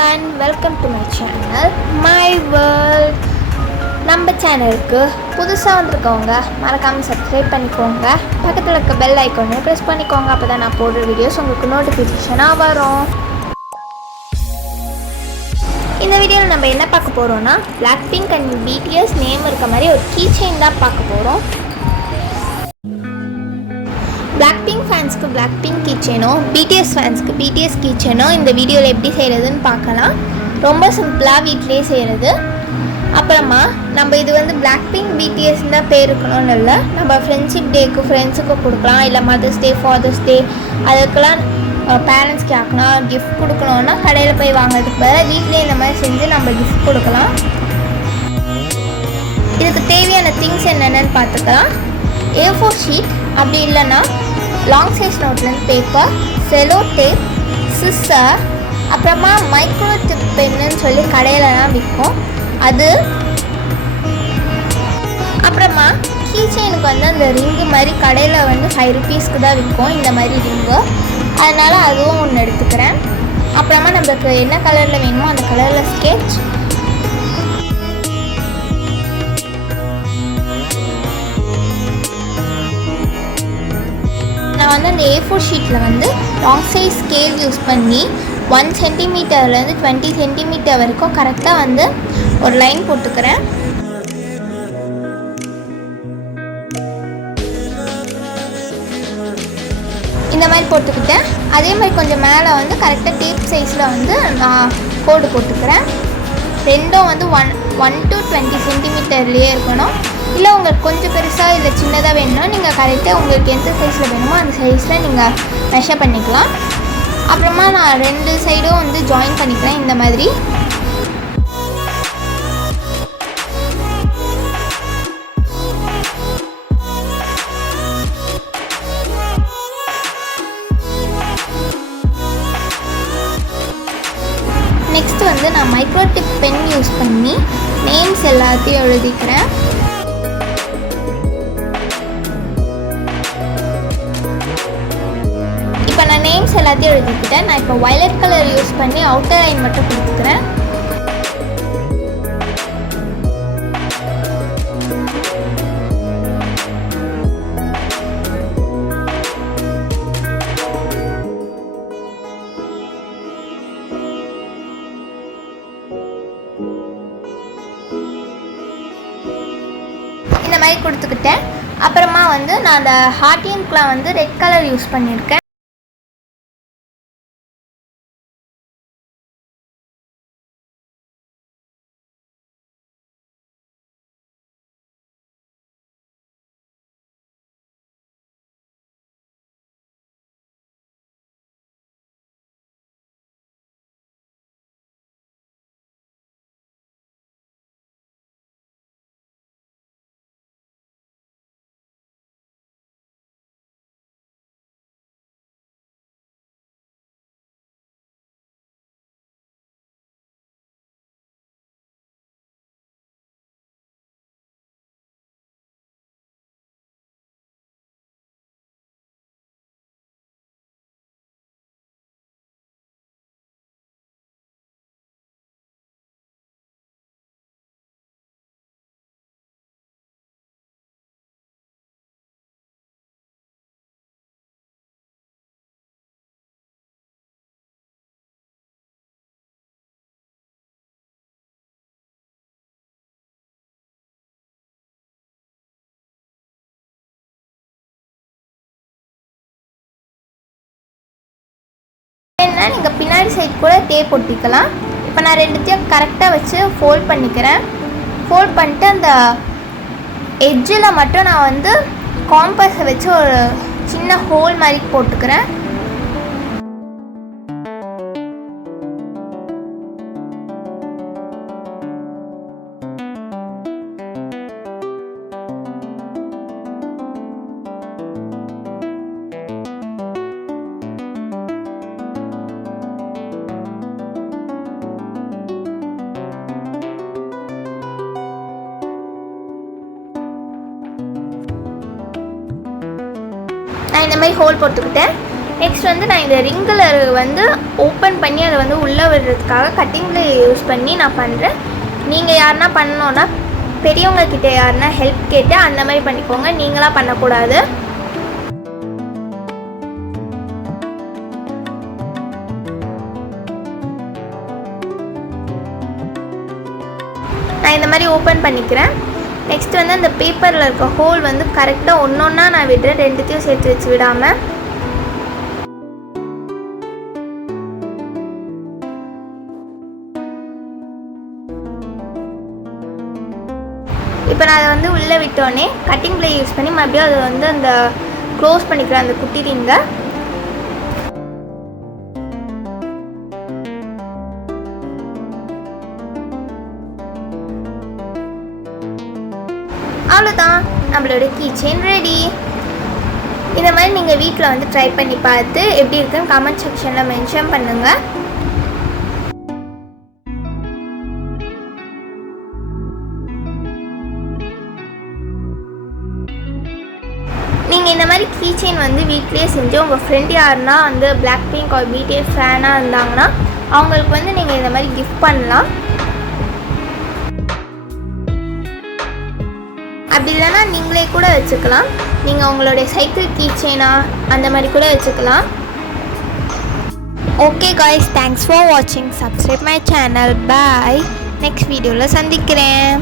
everyone, welcome to my channel My World. நம்ம சேனலுக்கு புதுசாக வந்திருக்கவங்க மறக்காமல் சப்ஸ்கிரைப் பண்ணிக்கோங்க. பக்கத்தில் இருக்க பெல் ஐக்கானை ப்ரெஸ் பண்ணிக்கோங்க. அப்போ தான் நான் போடுற வீடியோஸ் உங்களுக்கு நோட்டிஃபிகேஷனாக வரும். இந்த வீடியோவில் நம்ம என்ன பார்க்க போகிறோம்னா பிளாக்பிங்க் அண்ட் BTS நேம் இருக்க மாதிரி ஒரு கீ செயின் தான் பார்க்க போகிறோம். பிளாக்பிங்க் ஃபேன்ஸ்க்கு பிளாக்பிங்க் கீச்சேனோ, BTS ஃபேன்ஸ்க்கு BTS கீச்சேனோ இந்த வீடியோவில் எப்படி செய்கிறதுன்னு பார்க்கலாம். ரொம்ப சிம்பிளாக வீட்டிலே செய்கிறது. அப்புறமா நம்ம இது பிளாக்பிங்க் BTS தான் பேர் இருக்கணும்னு இல்லை, நம்ம ஃப்ரெண்ட்ஷிப் டேக்கு ஃப்ரெண்ட்ஸுக்கு கொடுக்கலாம், இல்லை மதர்ஸ் டே ஃபாதர்ஸ் டே அதுக்கெல்லாம் பேரண்ட்ஸ்க்கு யாருக்குனா கிஃப்ட் கொடுக்கணுன்னா கடையில் போய் வாங்குறதுக்கு பதிலாக வீட்டிலே இந்த மாதிரி செஞ்சு நம்ம கிஃப்ட் கொடுக்கலாம். இதுக்கு தேவையான திங்ஸ் என்னென்னு பார்த்துக்கலாம். A4 ஷீட், அப்படி இல்லைன்னா லாங் சைஸ் நோட்லேருந்து பேப்பர், செலோ டேப், சிஸ்ஸர், அப்புறமா மைக்ரோ டிப் பென்னுன்னு சொல்லி கடையிலலாம் விற்கும் அது. அப்புறமா கீ செயினுக்கு அந்த ரிங்கு மாதிரி கடையில் 5 rupeesக்கு தான் விற்கும் இந்த மாதிரி ரிங்கு, அதனால் அதுவும் ஒன்று எடுத்துக்கிறேன். அப்புறமா நம்மளுக்கு என்ன கலரில் வேணுமோ அந்த கலரில் ஸ்கெட்ச். நான் அந்த A4 ஷீட்டில் லாங் சைஸ் ஸ்கேல் யூஸ் பண்ணி 1 சென்டிமீட்டர்லேருந்து 20 சென்டிமீட்டர் வரைக்கும் கரெக்டாக ஒரு லைன் போட்டுக்கிறேன். இந்த மாதிரி போட்டுக்கிட்டேன். அதே மாதிரி கொஞ்சம் மேலே கரெக்டாக டேப் சைஸில் நான் கோடு போட்டுக்கிறேன். ரெண்டும் 1 to 20 சென்டிமீட்டர்லேயே இருக்கணும். இல்லை உங்களுக்கு கொஞ்சம் பெருசாக இல்லை சின்னதாக வேணும்னா நீங்கள் கரெக்டாக உங்களுக்கு எந்த சைஸில் வேணுமோ அந்த சைஸில் நீங்கள் மெஷர் பண்ணிக்கலாம். அப்புறமா நான் 2 சைடும் ஜாயின் பண்ணிக்கிறேன் இந்த மாதிரி. நெக்ஸ்ட் நான் மைக்ரோ டிப் பென் யூஸ் பண்ணி நேம்ஸ் எல்லாத்தையும் எழுதிக்கிறேன். இப்போ நான் நேம்ஸ் எல்லாத்தையும் எழுதிக்கிட்டேன். நான் இப்போ வயலட் கலர் யூஸ் பண்ணி அவுட்டர் லைன் மட்டும் கொடுத்துக்கிறேன். இந்த மாதிரி கொடுத்துக்கிட்டேன். அப்புறமா நான் அந்த ஹார்டிங்க்லாம் ரெட் கலர் யூஸ் பண்ணியிருக்கேன். நீங்கள் பின்னாடி சைட் கூட டேப் ஒட்டிக்கலாம். இப்போ நான் ரெண்டுத்தையும் கரெக்டாக வச்சு ஃபோல்ட் பண்ணிக்கிறேன். ஃபோல்ட் பண்ணிட்டு அந்த எட்ஜில் மட்டும் நான் காம்பஸை வச்சு ஒரு சின்ன ஹோல் மாதிரி போட்டுக்கிறேன். நான் இந்த மாதிரி ஹோல் போட்டுக்கிட்டேன். நெக்ஸ்ட் வந்து நான் இந்த ரிங்கில் வந்து ஓப்பன் பண்ணி அதை வந்து உள்ளே விடுறதுக்காக கட்டிங்கில் யூஸ் பண்ணி நான் பண்ணுறேன். நீங்கள் யாருன்னா பண்ணணுன்னா பெரியவங்க கிட்ட யாருன்னா ஹெல்ப் கேட்டு அந்த மாதிரி பண்ணிக்கோங்க, நீங்களாக பண்ணக்கூடாது. நான் இந்த மாதிரி ஓப்பன் பண்ணிக்கிறேன். நெக்ஸ்ட் வந்து அந்த பேப்பரில் இருக்க ஹோல் வந்து கரெக்டாக ஒன்றா நான் விடுறேன், ரெண்டுத்தையும் சேர்த்து வச்சு விடாமல். இப்போ நான் அதை வந்து உள்ளே விட்டோடனே கட்டிங் பிளே யூஸ் பண்ணி மறுபடியும் அதை வந்து அந்த க்ளோஸ் பண்ணிக்கிறேன் அந்த குட்டி ரிங்கை. அவ்வளோதான், நம்மளோட கீச்செயின் ரெடி. இந்த மாதிரி நீங்கள் வீட்டில் வந்து ட்ரை பண்ணி பார்த்து எப்படி இருக்குன்னு கமெண்ட் செக்ஷனில் மென்ஷன் பண்ணுங்கள். நீங்கள் இந்த மாதிரி கீச்செயின் வந்து வீட்லேயே செஞ்சு உங்கள் ஃப்ரெண்ட் யாருன்னா வந்து பிளாக் பிங்க் ஒரு பிடிஎஸ் ஃபேனாக இருந்தாங்கன்னா அவங்களுக்கு வந்து நீங்கள் இந்த மாதிரி கிஃப்ட் பண்ணலாம். அப்படி இல்லைன்னா நீங்களே கூட வச்சுக்கலாம். நீங்கள் உங்களுடைய சைக்கிள் கீச்செயினா அந்த மாதிரி கூட வச்சுக்கலாம். ஓகே காய்ஸ், தேங்க்ஸ் ஃபார் வாட்சிங். Subscribe my channel. Bye. Next வீடியோவில் சந்திக்கிறேன்.